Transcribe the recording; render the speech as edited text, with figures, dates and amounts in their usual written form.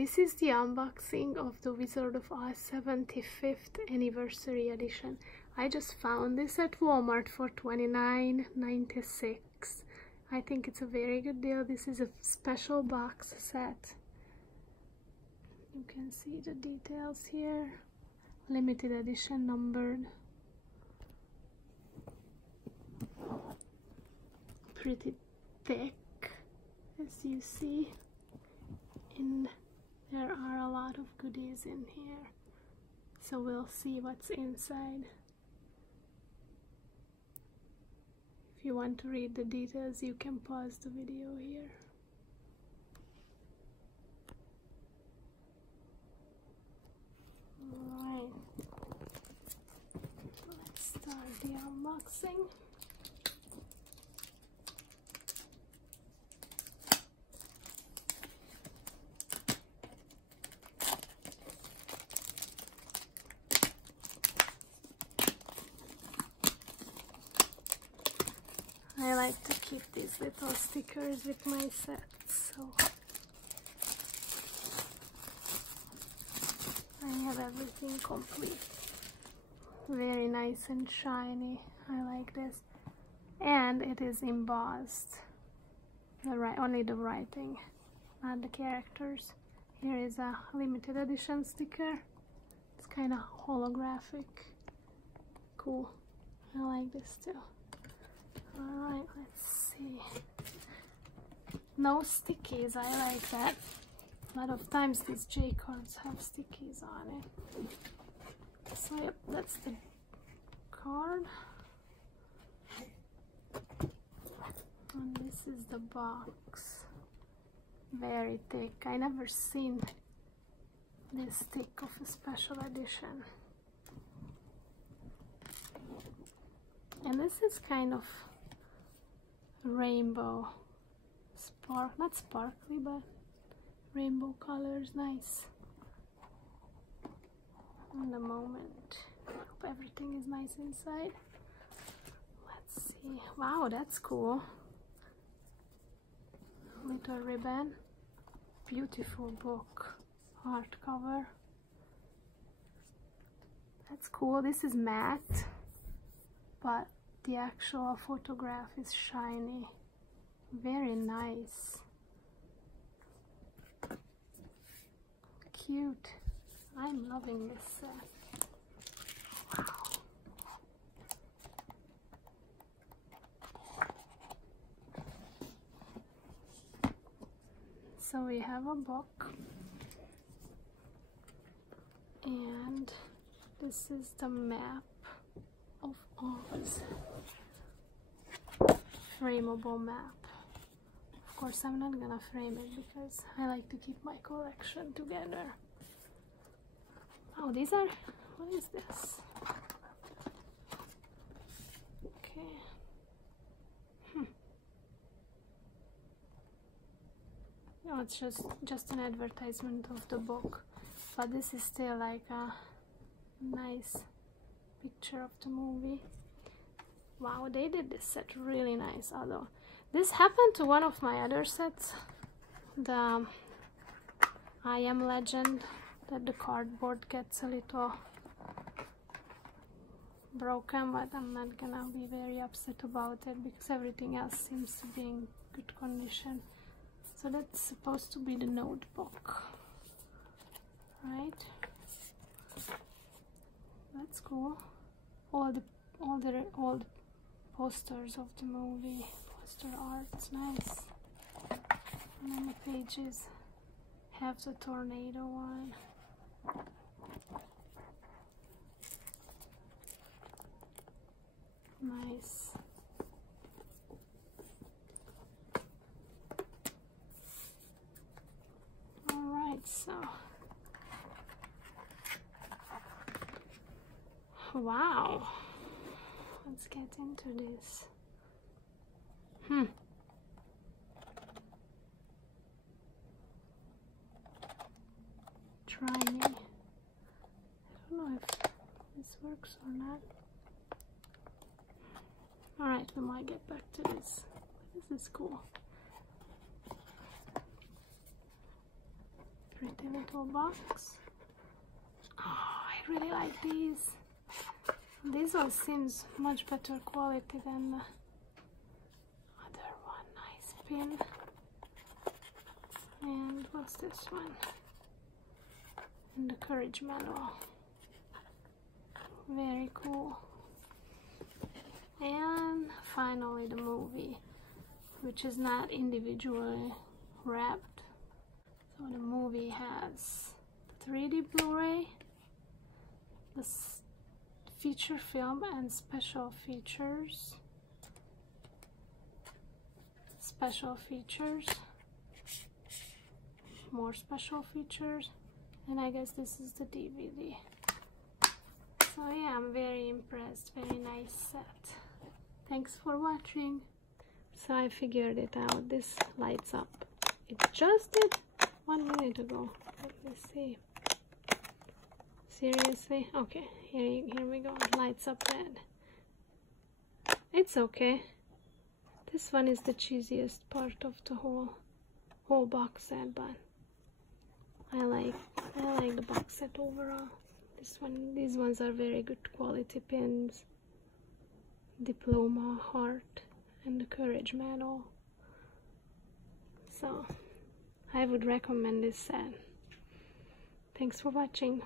this is the unboxing of the Wizard of Oz 75th anniversary edition. I just found this at Walmart for $29.96. I think it's a very good deal. This is a special box set. You can see the details here. Limited edition, numbered. Pretty thick, as you see. And there are a lot of goodies in here. So we'll see what's inside. If you want to read the details, you can pause the video here. Alright, let's start the unboxing. I like to keep these little stickers with my sets, so I have everything complete. Very nice and shiny. I like this. And it is embossed. Only the writing, not the characters. Here is a limited edition sticker. It's kind of holographic. Cool. I like this too. Alright, let's see. No stickies, I like that. A lot of times these J cards have stickies on it. So yep, that's the card. And this is the box. Very thick. I never seen this thick of a special edition. And this is kind of rainbow, not sparkly, but rainbow colors. Nice. In a moment. Hope everything is nice inside. Let's see. Wow, that's cool. Little ribbon. Beautiful book. Hardcover. That's cool. This is matte, but the actual photograph is shiny. Very nice. Cute. I'm loving this set. Wow. So we have a book. And this is the map of Oz. Frameable map. Of course, I'm not gonna frame it because I like to keep my collection together. Oh, these are, what is this? Okay. No, it's just an advertisement of the book, but this is still like a nice picture of the movie. Wow, they did this set really nice. Although this happened to one of my other sets, the I Am Legend, that the cardboard gets a little broken, but I'm not gonna be very upset about it because everything else seems to be in good condition. So that's supposed to be the notebook, right? That's cool. All the posters of the movie, poster art, it's nice. And then the pages have the tornado one. Nice. Alright, so wow. Let's get into this. Try me. I don't know if this works or not. Alright, we might get back to this. This is cool. pretty little box. Oh, I really like these. This one seems much better quality than the other one. Nice pin. And what's this one? And the Courage Manual. Very cool. And finally the movie, which is not individually wrapped. So the movie has the 3D Blu-ray, the feature film and special features. Special features. More special features. And I guess this is the DVD. So yeah, I'm very impressed. Very nice set. Thanks for watching. So I figured it out. This lights up. It just did 1 minute ago. Let me see. Seriously? Okay, here we go. It lights up red. It's okay. This one is the cheesiest part of the whole box set, but I like the box set overall. These ones are very good quality pins. Diploma, heart, and the Courage Manual. So I would recommend this set. Thanks for watching.